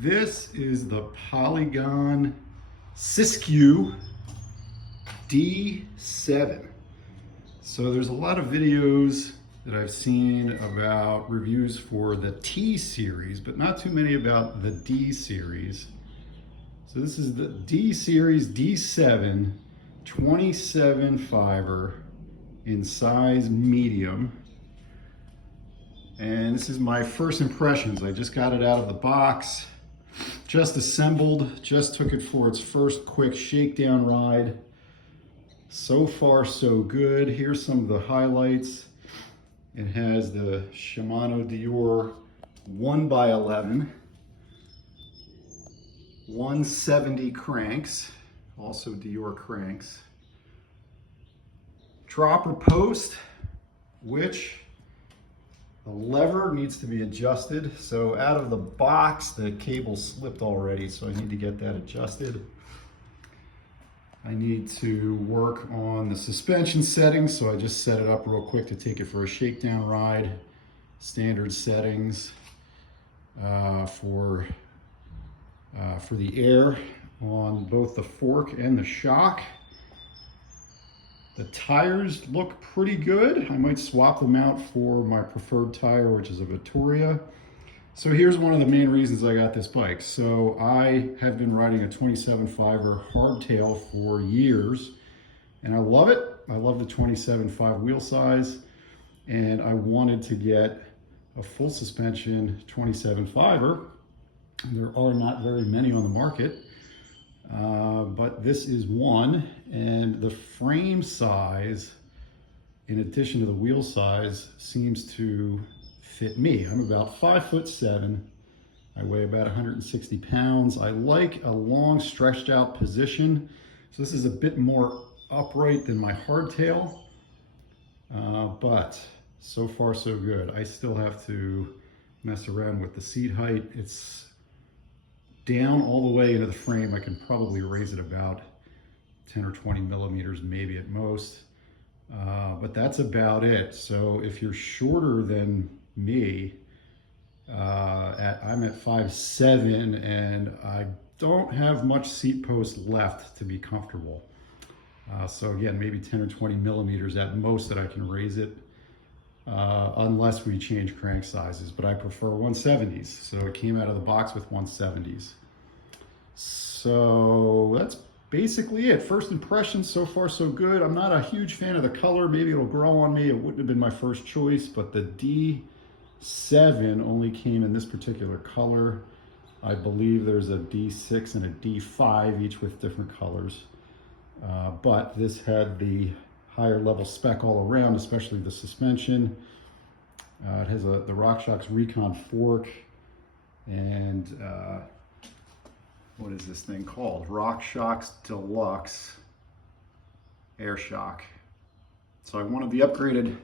This is the Polygon Siskiu D7. So there's a lot of videos that I've seen about reviews for the T series, but not too many about the D series. So this is the D series D7 27 fiber in size medium. And this is my first impressions. I just got it out of the box, just assembled, just took it for its first quick shakedown ride. So far, so good. Here's some of the highlights. It has the Shimano Dior 1x11, 170 cranks, also Dior cranks. Dropper post, which the lever needs to be adjusted. So out of the box, the cable slipped already, so I need to get that adjusted. I need to work on the suspension settings, so I just set it up real quick to take it for a shakedown ride. Standard settings for the air on both the fork and the shock. The tires look pretty good. I might swap them out for my preferred tire, which is a Vittoria. So here's one of the main reasons I got this bike. So I have been riding a 27 fiber hardtail for years, and I love it. I love the 27.5 wheel size, and I wanted to get a full suspension 27 fiber. There are not very many on the market. But this is one, and the frame size, in addition to the wheel size, seems to fit me. I'm about 5'7". I weigh about 160 pounds. I like a long stretched out position. So this is a bit more upright than my hardtail, but so far so good. I still have to mess around with the seat height. It's down all the way into the frame. I can probably raise it about 10 or 20 millimeters, maybe at most. But that's about it. So if you're shorter than me, I'm at 5'7", and I don't have much seat post left to be comfortable. So again, maybe 10 or 20 millimeters at most that I can raise it, unless we change crank sizes, but I prefer 170s. So it came out of the box with 170s. So that's basically it. First impressions, so far so good. I'm not a huge fan of the color. Maybe it'll grow on me. It wouldn't have been my first choice, but the D7 only came in this particular color. I believe there's a D6 and a D5, each with different colors. But this had the higher level spec all around, especially the suspension. It has the RockShox Recon fork, and what is this thing called? RockShox Deluxe Air Shock. So I wanted the upgraded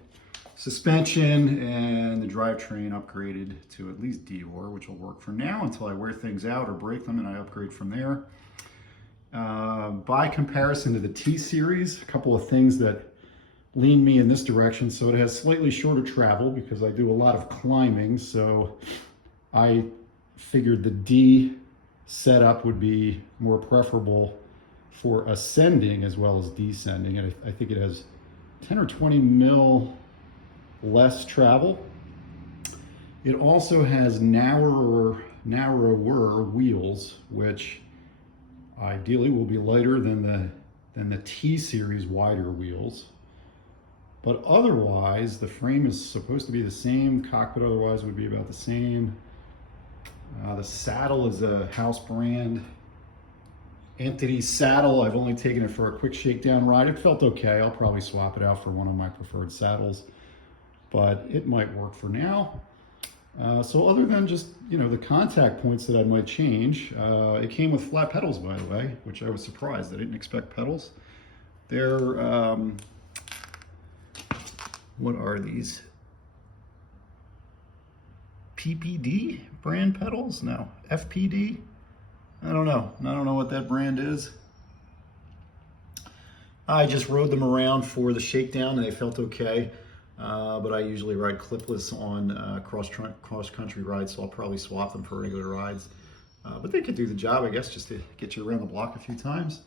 suspension and the drivetrain upgraded to at least Dior, which will work for now until I wear things out or break them and I upgrade from there. By comparison to the T series, a couple of things that lean me in this direction. So it has slightly shorter travel because I do a lot of climbing. So I figured the D setup would be more preferable for ascending as well as descending. And I think it has 10 or 20 mil less travel. It also has narrower wheels, which ideally will be lighter than the T series wider wheels. But otherwise, the frame is supposed to be the same. Cockpit otherwise would be about the same. The saddle is a house brand Entity saddle. I've only taken it for a quick shakedown ride. It felt okay. I'll probably swap it out for one of my preferred saddles, but it might work for now. So other than just, the contact points that I might change, it came with flat pedals, by the way, which I was surprised. I didn't expect pedals. They're, what are these? PPD brand pedals? No, FPD? I don't know. I don't know what that brand is. I just rode them around for the shakedown and they felt okay. But I usually ride clipless on cross-country rides, so I'll probably swap them for regular rides. But they could do the job, I guess, just to get you around the block a few times.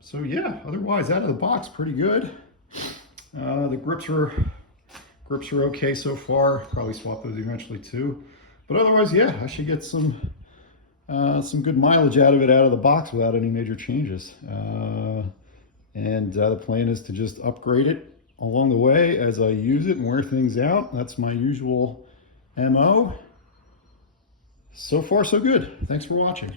So yeah, otherwise out of the box, pretty good. The grips are okay so far. Probably swap those eventually too. But otherwise, yeah, I should get some good mileage out of it out of the box without any major changes. And the plan is to just upgrade it along the way as I use it and wear things out. That's my usual MO. So far, so good. Thanks for watching.